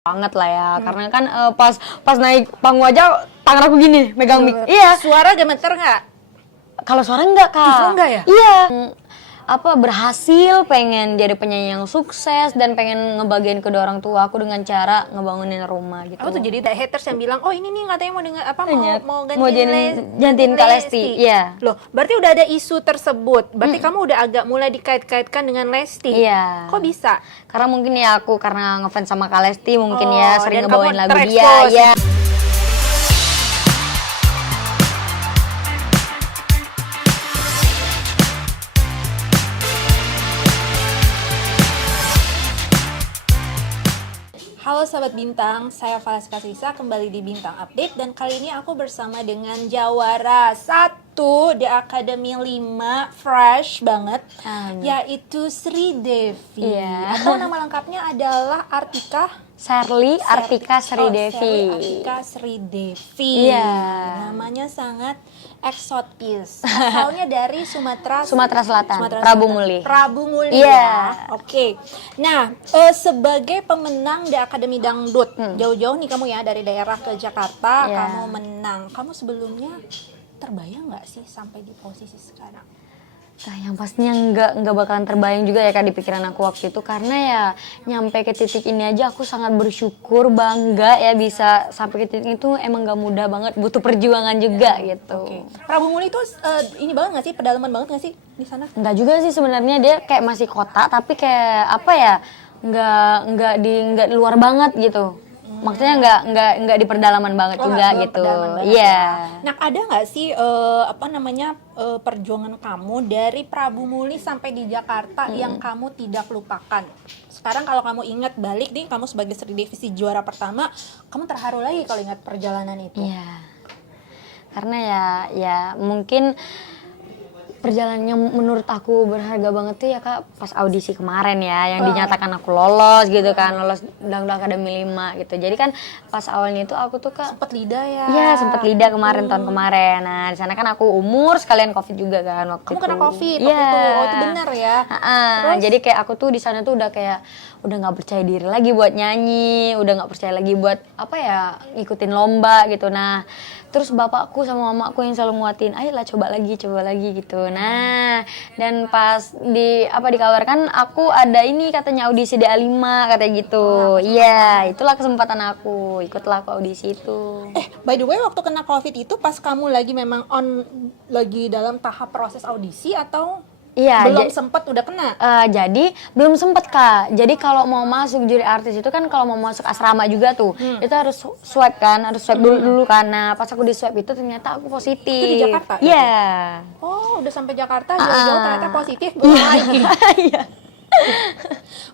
banget lah ya, karena kan pas naik panggung aja tangan aku gini megang mic. Iya. Suara gemeter nggak? Kalau suara enggak, Kak. Justru enggak ya? Iya. Berhasil pengen jadi penyanyi yang sukses dan pengen ngebagiin kedua orang tua aku dengan cara ngebangunin rumah gitu. Aku tuh jadi ada haters yang bilang, oh ini nih katanya mau dengan apa mau gantiin Kak Lesti. Iya. Loh, berarti udah ada isu tersebut. Berarti kamu udah agak mulai dikait-kaitkan dengan Lesti. Iya. Kok bisa? Karena mungkin ya aku karena ngefans sama Kak Lesti mungkin ya sering dan ngebawain kamu lagu dia. terekspos. Ya. Halo sahabat Bintang, saya Valaska Sisa kembali di Bintang Update dan kali ini aku bersama dengan Jawara 1 di Akademi 5 fresh banget, yaitu Sri Devi. Iya. Atau nama lengkapnya adalah Sherly Artika Sri Devi. Sherly Artika Sri Devi. Iya. Namanya sangat eksotis. Asalnya dari Sumatera Selatan. Prabu Muli. Prabu Muli Iya. ya. Oke. Nah, sebagai pemenang di Akademi Dangdut, jauh-jauh nih kamu ya dari daerah ke Jakarta, Iya. kamu menang. Kamu sebelumnya terbayang nggak sih sampai di posisi sekarang? Nah, yang pastinya nggak bakalan terbayang juga ya Kak di pikiran aku waktu itu, karena ya nyampe ke titik ini aja aku sangat bersyukur, bangga ya bisa sampai ke titik itu. Emang gak mudah banget, butuh perjuangan juga gitu. Oke. Prabu Muli itu ini banget nggak sih, pedalaman banget nggak sih di sana? Enggak juga sih sebenarnya, dia kayak masih kota tapi kayak apa ya, nggak di luar banget gitu. Maksudnya nggak di pedalaman banget juga gitu. Iya. Nah, ada nggak sih perjuangan kamu dari Prabu Muli sampai di Jakarta yang kamu tidak lupakan? Sekarang kalau kamu ingat balik nih, kamu sebagai Sri Devi juara pertama, kamu terharu lagi kalau ingat perjalanan itu. Iya. Karena ya mungkin perjalanannya menurut aku berharga banget tuh ya Kak pas audisi kemarin ya, yang dinyatakan aku lolos gitu kan, lolos Dangdut Akademi 5 gitu. Jadi kan pas awalnya itu aku tuh Kak Sempet lidah ya? Iya, sempet lidah kemarin tahun kemarin. Nah, di sana kan aku umur sekalian Covid juga kan waktu itu. Kamu kena Covid Iya. waktu itu? Oh, itu benar ya? Terus? Jadi kayak aku tuh di sana tuh udah nggak percaya diri lagi buat nyanyi, udah nggak percaya lagi buat ngikutin lomba gitu. Nah, terus bapakku sama mamaku yang selalu nguatin, ayolah coba lagi gitu. Nah, dan pas dikabarkan aku ada ini katanya audisi DA5 katanya gitu. Iya, itulah kesempatan aku, ikutlah aku audisi itu. By the way, waktu kena Covid itu pas kamu lagi memang lagi dalam tahap proses audisi atau Iya, belum sempat udah kena? Jadi belum sempet Kak. Jadi kalau mau masuk juri artis itu kan kalau mau masuk asrama juga tuh, itu harus swab kan, harus swab dulu kan. Nah, pas aku di swab itu ternyata aku positif. Itu di Jakarta? Iya. Oh, udah sampai Jakarta jauh-jauh ternyata positif belum lagi. Iya.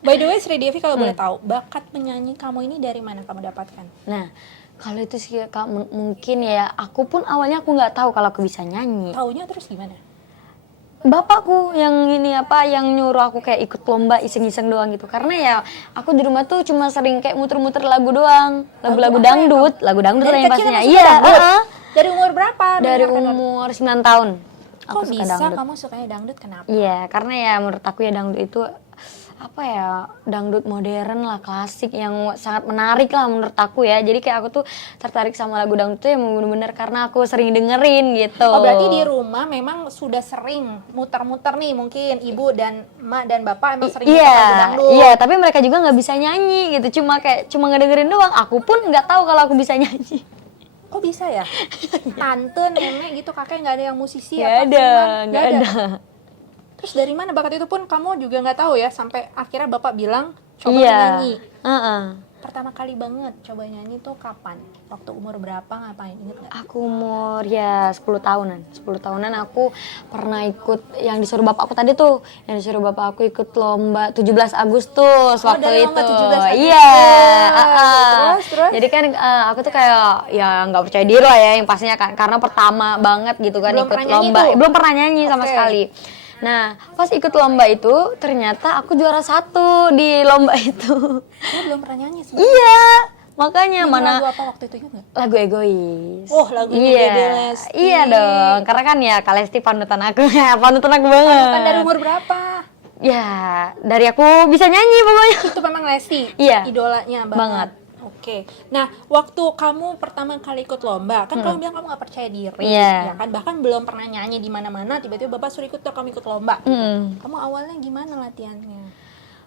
By the way, Sri Devi kalau boleh tahu, bakat penyanyi kamu ini dari mana kamu dapatkan? Nah, kalau itu sih Kak mungkin ya aku pun awalnya aku nggak tahu kalau aku bisa nyanyi. Taunya terus gimana? Bapakku yang yang nyuruh aku kayak ikut lomba iseng-iseng doang gitu, karena ya aku di rumah tuh cuma sering kayak muter-muter lagu doang, lagu dangdut lah yang pastinya. Iya. Dari umur berapa? Dari umur 9 tahun. Kok Aku suka bisa dangdut. kamu sukanya dangdut, kenapa? Iya, karena ya menurut aku ya dangdut itu dangdut modern lah, klasik yang sangat menarik lah menurut aku ya. Jadi kayak aku tuh tertarik sama lagu dangdut tuh yang bener-bener karena aku sering dengerin gitu. Oh, berarti di rumah memang sudah sering muter-muter nih, mungkin ibu dan emak dan bapak emang sering muter lagu dangdut. Iya, tapi mereka juga nggak bisa nyanyi gitu, cuma ngedengerin doang. Aku pun nggak tahu kalau aku bisa nyanyi. Kok bisa ya? Tante, nenek gitu, kakek nggak ada yang musisi Nggak ada. Terus dari mana bakat itu pun kamu juga nggak tahu ya, sampai akhirnya bapak bilang coba Iya. nyanyi. Pertama kali banget coba nyanyi tuh kapan? Waktu umur berapa, ngapain, inget nggak? Aku umur ya 10 tahunan. 10 tahunan aku pernah ikut yang disuruh bapak aku tadi tuh. Yang disuruh bapak aku ikut lomba 17 Agustus waktu dari lomba itu. 17 Agustus. Iya. Terus? Jadi kan aku tuh kayak ya nggak percaya diri lah ya yang pastinya kan, karena pertama banget gitu kan Belum ikut pernah nyanyi lomba. tuh? Belum pernah nyanyi sama Oke. sekali. Nah, pas ikut lomba itu ternyata aku juara 1 di lomba itu. Kamu belum pernah nyanyi sebenarnya? Iya. Makanya Nyanyi mana lagu apa waktu itu, ingat nggak? lagu egois. Oh, lagunya Dede Lesti. Iya dong, karena kan ya Kak Lesti panutan aku. Panutan aku banget. Kan dari umur berapa? Ya, dari aku bisa nyanyi pokoknya. Itu memang Lesti? Iya. Idolanya banget? Oke. Nah, waktu kamu pertama kali ikut lomba, kan kamu bilang kamu nggak percaya diri, Iya. ya kan? Bahkan belum pernah nyanyi di mana-mana, tiba-tiba bapak suruh ikut, kamu ikut lomba. Kamu awalnya gimana latihannya?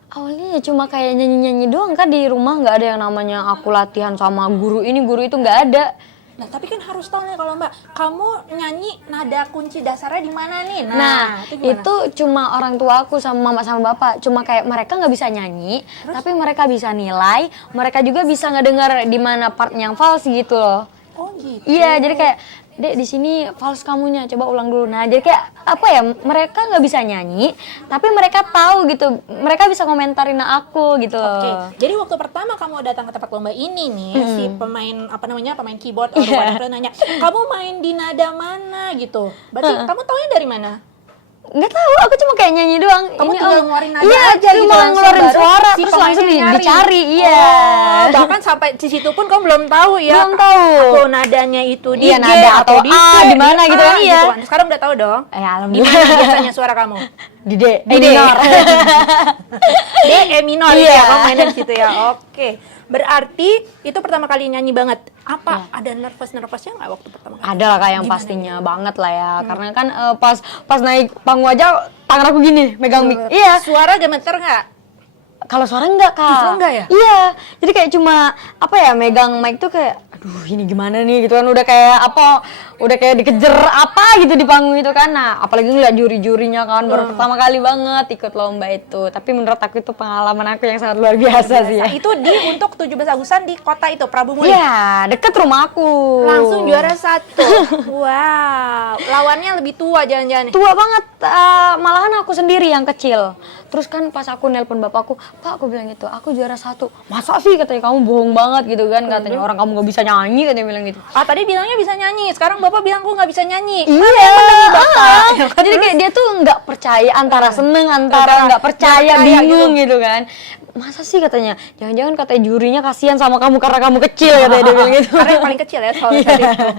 Awalnya ya cuma kayak nyanyi-nyanyi doang kan, di rumah nggak ada yang namanya aku latihan sama guru ini guru itu, nggak ada. Nah, tapi kan harus tahu nih kalau Mbak, kamu nyanyi nada kunci dasarnya di mana nih? Nah, itu gimana? itu cuma orang tua aku sama mama sama bapak. Cuma kayak mereka nggak bisa nyanyi, tapi mereka bisa nilai. Mereka juga bisa ngedengar di mana part yang false gitu loh. Oh gitu. Iya, jadi kayak, Dek di sini false kamunya, coba ulang dulu. Nah, jadi kayak apa ya? Mereka nggak bisa nyanyi, tapi mereka tahu gitu. Mereka bisa komentarin aku gitu. Oke, jadi waktu pertama kamu datang ke tempat lomba ini nih, si pemain pemain keyboard atau whatever nanya, kamu main di nada mana gitu? Berarti kamu taunya dari mana? Nggak tahu, aku cuma kayak nyanyi doang. Kamu tinggal ngeluarin nada iya, aja gitu, cuma langsung ngeluarin baru suara, si terus langsung pemainnya nyari. dicari, iya. Oh, bahkan sampai di situ pun kamu belum tahu ya. Belum tahu. Atau nadanya itu di Iya, G nada atau di A, C, di mana gitu kan, iya. kan. Sekarang udah tahu dong. Di Alhamdulillah. mana biasanya suara kamu? Di D, Di D. minor. D, E minor Iya. ya, kamu mainnya di situ ya. Oke. Berarti itu pertama kali nyanyi banget. Apa ada nervous-nervousnya nggak waktu pertama kali? Ada lah kak, yang pastinya banget lah ya. Karena kan pas naik panggung aja tangan aku gini megang mic. Iya. Suara gemeter nggak? Kalau suara enggak kak. Justru enggak ya? Iya. Jadi kayak cuma apa ya, megang mic tuh kayak aduh ini gimana nih gitu kan, udah kayak apa, udah kayak dikejar apa gitu di panggung itu kan. Nah apalagi ngeliat juri-jurinya kan, baru pertama kali banget ikut lomba itu. Tapi menurut aku itu pengalaman aku yang sangat luar biasa sih ya. Itu untuk 17 Agustusan di kota itu, Prabu Muli. Iya, deket rumah aku. Langsung juara 1. Wow. Lawannya lebih tua jangan-jangan nih. Tua banget, malahan aku sendiri yang kecil. Terus kan pas aku nelpon bapakku, Pak aku bilang gitu, aku juara 1. Masa sih, katanya, kamu bohong banget gitu kan, katanya orang kamu gak bisa nyanyi, katanya bilang gitu. Ah, tadi bilangnya bisa nyanyi, sekarang bapak bilang aku nggak bisa nyanyi. Iya, jadi kayak dia tuh nggak percaya, antara seneng, antara nggak percaya, bingung gitu kan. Masa sih, katanya, jangan-jangan katanya jurinya kasihan sama kamu karena kamu kecil, katanya dia bilang gitu. Karena yang paling kecil ya soalnya tadi itu.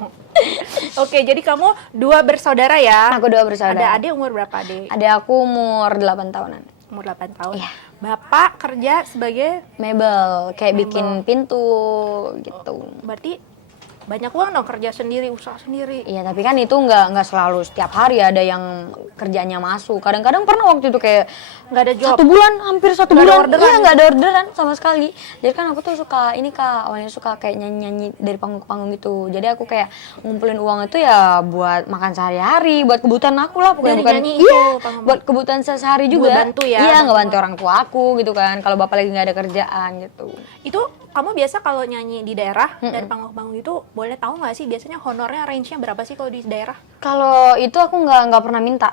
Oke, jadi kamu 2 bersaudara ya? Aku 2 bersaudara. Ada adik umur berapa adik? Adik aku umur 8 tahunan. Umur 8 tahun. Iya. Bapak kerja sebagai, Mebel, kayak bikin pintu gitu. berarti banyak uang dong, kerja sendiri, usaha sendiri. Iya, tapi kan itu nggak selalu setiap hari ada yang kerjanya masuk. Kadang-kadang pernah waktu itu kayak Nggak ada job. 1 bulan, hampir 1 Nggak ada bulan. orderan Iya, gitu? nggak ada orderan sama sekali. Jadi kan aku tuh suka ini kak, awalnya suka kayak nyanyi-nyanyi dari panggung ke panggung gitu. Jadi aku kayak ngumpulin uang itu ya buat makan sehari-hari, buat kebutuhan aku lah. Dari Bukan nyanyi itu, iya, panggung. buat kebutuhan sehari juga. Bantu ya, Iya, bantu ngebantu orang tua aku gitu kan. Kalau bapak lagi nggak ada kerjaan gitu. Itu kamu biasa kalau nyanyi di daerah dan panggung-panggung itu, boleh tahu nggak sih biasanya honornya range-nya berapa sih kalau di daerah? Kalau itu aku nggak pernah minta.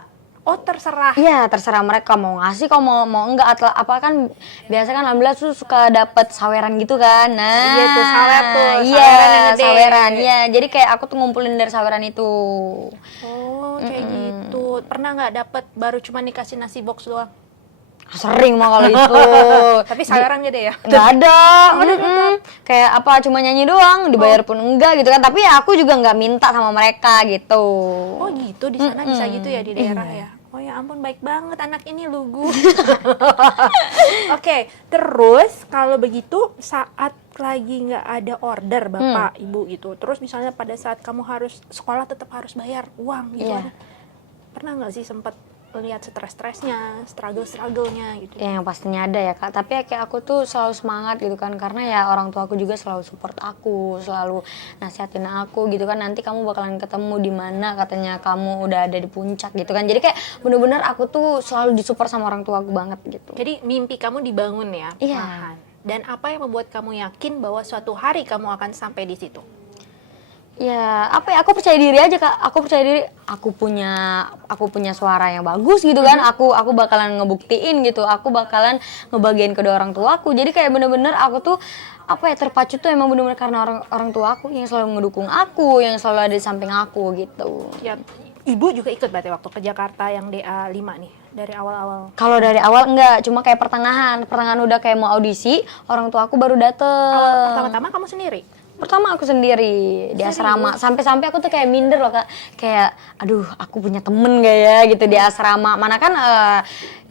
Oh, terserah. Iya, terserah mereka mau ngasih, kalau mau enggak, atau apa kan biasa kan alhamdulillah tuh suka dapat saweran gitu kan. Nah, Iya tuh, sawer tuh, iya, saweran yang gede. saweran, iya. Jadi kayak aku tuh ngumpulin dari saweran itu. Oh, kayak gitu. Pernah nggak dapet baru cuma dikasih nasi box doang? Sering mah kalau itu. Tapi saweran gede ya? Nggak ada. Kayak apa, cuma nyanyi doang, dibayar pun enggak gitu kan. Tapi ya aku juga nggak minta sama mereka gitu. Oh gitu, di sana bisa gitu ya di daerah ya? Oh ya ampun, baik banget anak ini lugu. Oke, terus kalau begitu saat lagi nggak ada order bapak, ibu gitu, terus misalnya pada saat kamu harus sekolah tetap harus bayar uang gitu, Iya. pernah nggak sih sempat lihat stres-stresnya, struggle-nya gitu? Ya, yang pastinya ada ya kak, tapi ya kayak aku tuh selalu semangat gitu kan, karena ya orang tua aku juga selalu support aku, selalu nasihatin aku gitu kan, nanti kamu bakalan ketemu di mana, katanya kamu udah ada di puncak gitu kan. Jadi kayak bener-bener aku tuh selalu disupport sama orang tua aku banget gitu. Jadi mimpi kamu dibangun ya? Iya. perlahan. Dan apa yang membuat kamu yakin bahwa suatu hari kamu akan sampai di situ? Ya apa ya, aku percaya diri aja kak, aku percaya diri, aku punya suara yang bagus gitu kan, aku bakalan ngebuktiin gitu, aku bakalan ngebagiin kedua orang tua aku. Jadi kayak bener-bener aku tuh apa ya, terpacu tuh emang bener-bener karena orang tua aku yang selalu ngedukung aku, yang selalu ada di samping aku gitu. Ya, ibu juga ikut berarti waktu ke Jakarta yang DA 5 nih, dari awal-awal. Kalau dari awal enggak, cuma kayak pertengahan udah kayak mau audisi, orang tua aku baru dateng. Pertama-tama kamu sendiri? Pertama aku sendiri di asrama, sampai-sampai aku tuh kayak minder loh kak, kayak aduh aku punya temen gak ya gitu di asrama, mana kan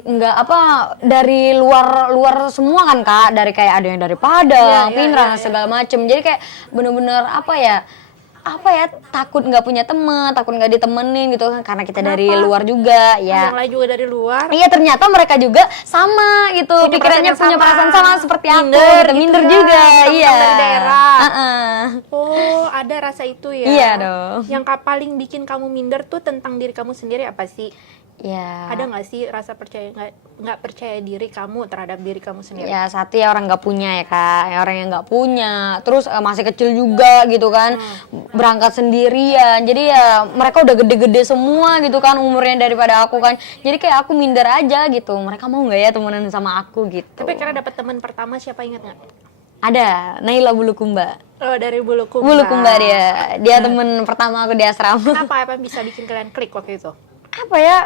nggak apa dari luar semua kan Kak, dari kayak ada yang dari Padang, Pinrang segala macem. Jadi kayak bener-bener apa ya takut nggak punya teman, takut nggak ditemenin gitu kan karena kita dari luar juga ya. Yang lain juga dari luar. Iya ternyata mereka juga sama gitu, pikirannya punya perasaan sama seperti aku, gitu. Minder gitu juga, ya, iya. dari daerah. Uh-uh. Oh, ada rasa itu ya. Iya dong. Yang paling bikin kamu minder tuh tentang diri kamu sendiri apa sih? Ya. Ada nggak sih rasa nggak percaya diri kamu terhadap diri kamu sendiri? Ya satu ya orang nggak punya ya Kak, ya, orang yang nggak punya, terus masih kecil juga gitu kan, berangkat sendirian, jadi ya mereka udah gede-gede semua gitu kan umurnya daripada aku kan, jadi kayak aku minder aja gitu, mereka mau nggak ya temenan sama aku gitu. Tapi karena dapat teman pertama siapa ingat nggak? Ada, Naila Bulukumba. Oh, dari Bulukumba. Bulukumba dia temen pertama aku di asrama. Kenapa apa bisa bikin kalian klik waktu itu? Apa ya?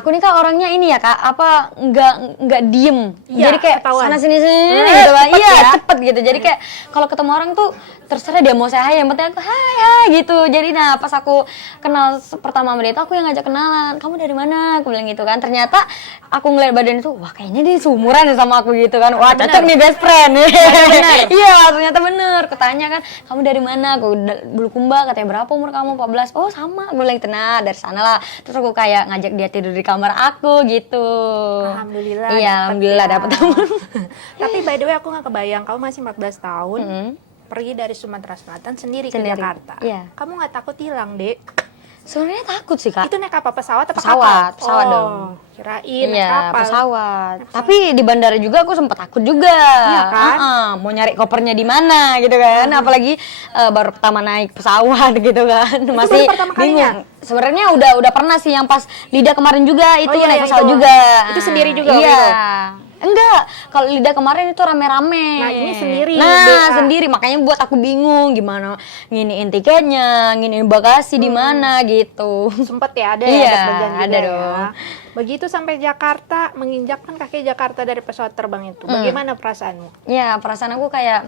Aku nih Kak orangnya ini ya Kak, apa nggak diem, ya, jadi kayak ketahuan. sana sini gitu kan, iya ya? cepet gitu, jadi kayak kalau ketemu orang tuh terserah dia mau saya hai, yang penting aku hai gitu. Jadi nah pas aku kenal pertama sama dia tuh aku yang ngajak kenalan, kamu dari mana, aku bilang gitu kan, ternyata aku ngeliat badan itu, wah kayaknya dia seumuran sama aku gitu kan, wah cocok nih best friend. Iya ternyata bener, ketanya kan kamu dari mana, aku Bulukumba, katanya berapa umur kamu, 14, oh sama, gue bilang tenang dari sana lah, terus aku kayak ngajak dia tidur di kamar aku gitu. Alhamdulillah. Iya, alhamdulillah dapat teman. Tapi by the way aku nggak kebayang kamu masih 14 tahun pergi dari Sumatera Selatan sendiri ke Jakarta. Iya. Kamu nggak takut hilang, Dek? Sebenarnya takut sih Kak. Itu naik apa? Pesawat apa Pesawat, kapal? pesawat dong. Kirain naik Iya, kapal. pesawat. Tapi di bandara juga aku sempat takut juga. Iya kan? Mau nyari kopernya di mana gitu kan. Apalagi baru pertama naik pesawat gitu kan. Masih baru pertama kalinya? bingung. Sebenarnya udah pernah sih yang pas Lida kemarin juga itu iya, naik yang pesawat itu. juga. Itu sendiri juga waktu Iya. itu? Enggak, kalau Lida kemarin itu rame-rame. Nah, ini sendiri. Nah, sendiri. Makanya buat aku bingung gimana nginiin tiketnya, nginiin bagasi di mana gitu. Sempet ya, ada Iya, ya deg-degan juga ada ya. dong. Begitu sampai Jakarta, menginjakkan kaki Jakarta dari pesawat terbang itu. Bagaimana perasaanmu? Ya, perasaan aku kayak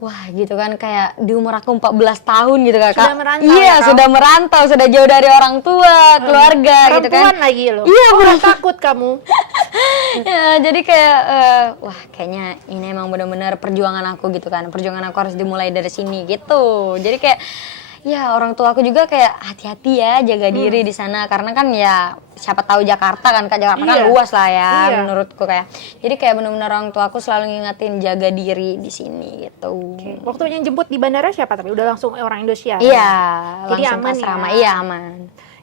wah gitu kan, kayak di umur aku 14 tahun gitu kan Kak. Sudah merantau Iya, ya, sudah merantau, sudah jauh dari orang tua, keluarga gitu kan. Perempuan lagi loh. Iya, Udah takut kamu. Ya, jadi kayak wah kayaknya ini emang benar-benar perjuangan aku gitu kan. Perjuangan aku harus dimulai dari sini gitu. Jadi kayak ya orang tua aku juga kayak hati-hati ya, jaga diri di sana karena kan ya siapa tahu Jakarta kan Kak, Jakarta kan Iya. luas lah ya Iya. menurutku kayak. Jadi kayak benar-benar orang tua aku selalu ngingetin jaga diri di sini gitu. Waktu yang jemput di bandara siapa tapi? Udah langsung orang Indonesia? Iya, Jadi langsung aman ke asrama. ya? Iya, aman.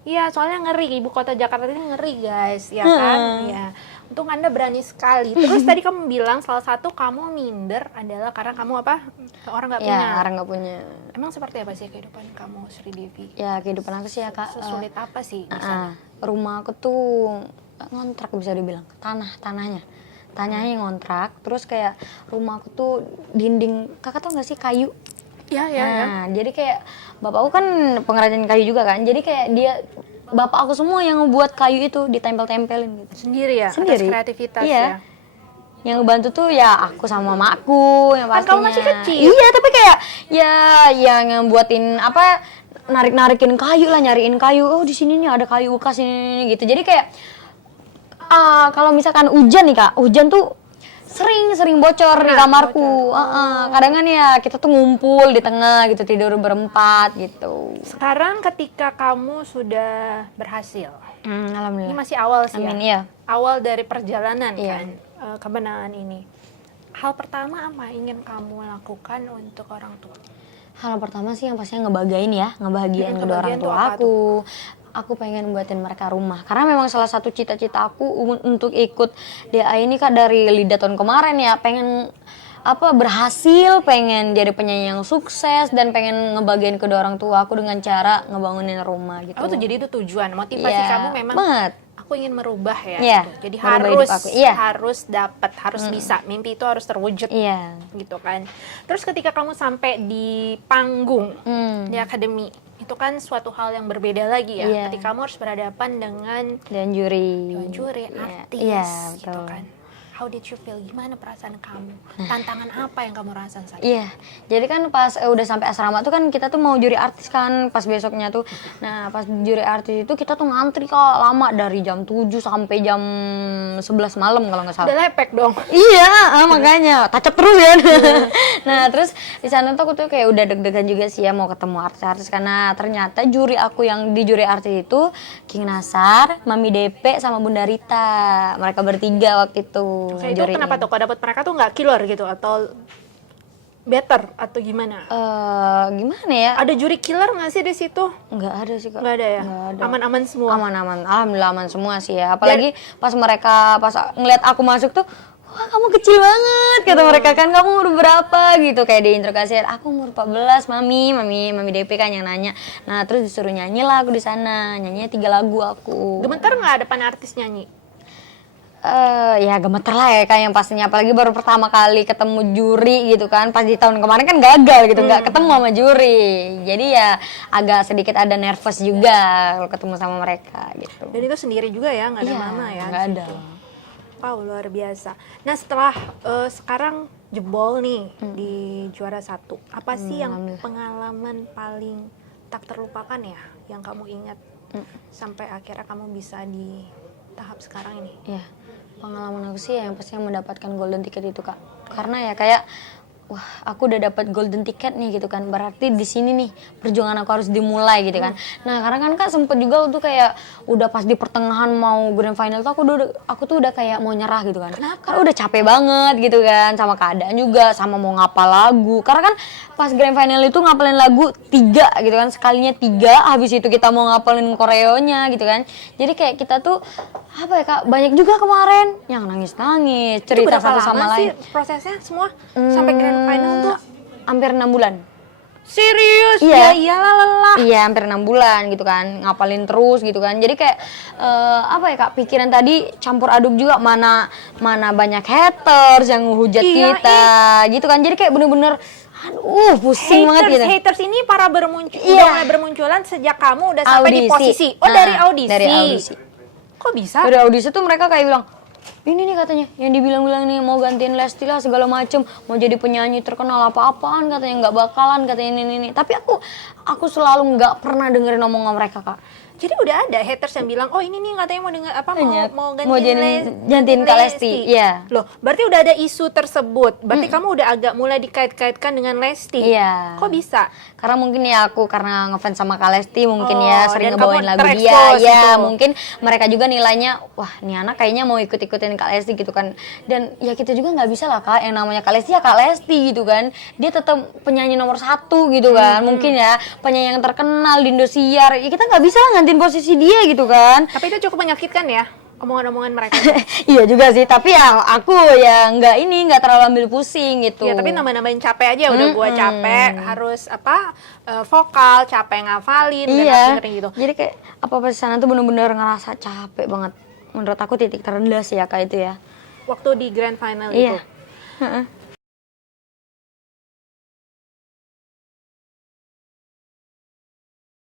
Iya, soalnya ngeri. Ibu kota Jakarta ini ngeri guys, ya kan? Ya. Untung Anda berani sekali. Terus tadi kamu bilang salah satu kamu minder adalah karena kamu apa? Orang nggak punya. Ya, orang nggak punya. Emang seperti apa sih kehidupan kamu, Sri Devi? Ya, kehidupan aku sih ya Kak. Sesulit apa sih di sana? Rumah aku tuh ngontrak bisa dibilang, tanahnya ngontrak, terus kayak rumah aku tuh dinding, Kakak tau nggak sih kayu? Iya, ya. Nah, jadi kayak bapakku kan pengrajin kayu juga kan, jadi kayak bapak aku semua yang ngebuat kayu itu ditempel-tempelin gitu. Sendiri ya? Sendiri. Atas kreativitas Iya. ya? Yang ngebantu tuh ya aku sama mamaku yang Kan pastinya. kamu masih kecil. Iya, tapi kayak ya yang ngebuatin apa narik-narikin kayu lah, nyariin kayu. Oh, di sini nih ada kayu bekas ini gitu. Jadi kayak kalau misalkan hujan nih Kak, hujan tuh sering bocor di kamarku. Kadang kan ya kita tuh ngumpul di tengah gitu, tidur berempat gitu. Sekarang ketika kamu sudah berhasil, ini Alhamdulillah. masih awal sih Amin, ya? iya. Awal dari perjalanan Iya. kan, kemenangan ini. Hal pertama apa ingin kamu lakukan untuk orang tua? Hal pertama sih yang pastinya ngebahagiain kedua orang Ngebahagiain tuh tua apa aku. Aku pengen buatin mereka rumah. Karena memang salah satu cita-cita aku untuk ikut DA ini Kak dari Lida tahun kemarin ya, pengen berhasil, pengen jadi penyanyi yang sukses dan pengen ngebahagiain kedua orang tua aku dengan cara ngebangunin rumah gitu. Oh tuh jadi itu tujuan, motivasi Iya, kamu memang banget. aku ingin merubah ya. Iya, gitu. Jadi merubah harus hidup aku. Iya. harus dapat, harus bisa. Mimpi itu harus terwujud. Iya. Gitu kan. Terus ketika kamu sampai di panggung di akademi, itu kan suatu hal yang berbeda lagi ya. Iya. Ketika kamu harus berhadapan dengan Dan juri. juri, Iya. artis Iya, gitu betul. kan. how did you feel? Gimana perasaan kamu? Tantangan apa yang kamu rasain saat itu? Iya, jadi kan pas udah sampai asrama tuh kan kita tuh mau juri artis kan pas besoknya tuh. Nah pas juri artis itu kita tuh ngantri Kak, lama dari jam 7 sampai jam 11 malam kalau nggak salah. Udah lepek dong. Iya, makanya tacap terus kan. Nah terus di sana tuh aku tuh kayak udah deg-degan juga sih ya mau ketemu artis-artis, karena ternyata juri aku yang di juri artis itu King Nasar, Mami DP sama Bunda Rita. Mereka bertiga waktu itu. Oke, itu kenapa tuh? Kok dapat mereka tuh nggak killer gitu atau better atau gimana? Gimana ya? Ada juri killer nggak sih di situ? Nggak ada sih Kak. Nggak ada ya? Nggak ada. Aman-aman semua. Aman-aman, alhamdulillah aman semua sih ya. Apalagi pas mereka ngeliat aku masuk tuh, wah kamu kecil banget kata mereka kan, kamu umur berapa gitu, kayak diinterogasi, aku umur 14 mami DP kan yang nanya. Nah terus disuruh nyanyi lah aku di sana, nyanyinya 3 lagu aku. Gemeter nggak depan artis nyanyi? Ya gemeter lah ya kayak yang pastinya, apalagi baru pertama kali ketemu juri gitu kan, pas di tahun kemarin kan gagal gitu, nggak ketemu sama juri, jadi ya agak sedikit ada nervous juga kalau ketemu sama mereka gitu. Dan itu sendiri juga ya, nggak ada Iya, mama ya? nggak di ada. situ. Wow, luar biasa. Nah setelah sekarang jebol nih di juara 1, apa sih yang alhamdulillah. pengalaman paling tak terlupakan ya yang kamu ingat sampai akhirnya kamu bisa di tahap sekarang ini? Ya, pengalaman aku sih yang pastinya mendapatkan golden ticket itu Kak. Karena ya kayak, wah aku udah dapat golden ticket nih gitu kan. Berarti di sini nih perjuangan aku harus dimulai gitu kan. Nah karena kan Kak sempet juga tuh kayak udah pas di pertengahan mau grand final tuh aku tuh udah kayak mau nyerah gitu kan. Kenapa? Karena udah capek banget gitu kan, sama keadaan juga, sama mau ngapal lagu. Karena kan pas grand final itu ngapalin lagu 3 gitu kan, sekalinya 3, habis itu kita mau ngapalin koreonya gitu kan. Jadi kayak kita tuh apa ya Kak, banyak juga kemarin yang nangis-nangis, Itu cerita berapa satu lama sama sih lain. prosesnya semua sampai grand final tuh? Hampir 6 bulan. Serius? Ya Iya. iyalah lelah. Iya, hampir 6 bulan gitu kan, ngapalin terus gitu kan. Jadi kayak apa ya Kak, pikiran tadi campur aduk juga, mana banyak haters yang ngehujat Iya, kita gitu kan. Jadi kayak bener-bener aduh pusing banget gitu. Haters ini para udah Iya. mulai bermunculan sejak kamu udah sampai di Audisi. posisi. Oh, Nah, dari audisi. dari audisi. Kok bisa? Dari audisi tuh mereka kayak bilang, ini nih katanya yang dibilang-bilang nih mau gantiin Lesti lah segala macem, mau jadi penyanyi terkenal apa-apaan katanya, nggak bakalan katanya ini. Tapi aku selalu nggak pernah dengerin omongan mereka Kak. Jadi udah ada haters yang bilang, oh ini nih katanya mau dengar apa Banyak. mau Mau gantiin gantiin Kak Lesti, iya. Loh, berarti udah ada isu tersebut. Berarti kamu udah agak mulai dikait-kaitkan dengan Lesti. Iya. Kok bisa? Karena mungkin ya aku karena ngefans sama Kak Lesti mungkin Oh, ya sering dan ngebawain kamu lagu dia terekspos ya gitu. mungkin mereka juga nilainya wah nih anak kayaknya mau ikut-ikutin Kak Lesti gitu kan, dan ya kita juga nggak bisa lah Kak, yang namanya Kak Lesti ya Kak Lesti gitu kan, dia tetap penyanyi nomor 1 gitu kan, mungkin ya penyanyi yang terkenal di Indosiar ya, kita nggak bisa lah ngantin posisi dia gitu kan. Tapi itu cukup menyakitkan ya, omongan-omongan mereka. Iya juga sih, tapi ya aku ya nggak terlalu ambil pusing gitu. Ya, tapi nambah-nambahin capek aja udah gua capek, harus vokal, capek ngafalin dan Iya, dengerin gitu. jadi kayak apa-apa di sana tuh bener-bener ngerasa capek banget. Menurut aku titik terendah sih ya Kak itu ya. Waktu di grand final Iya. itu.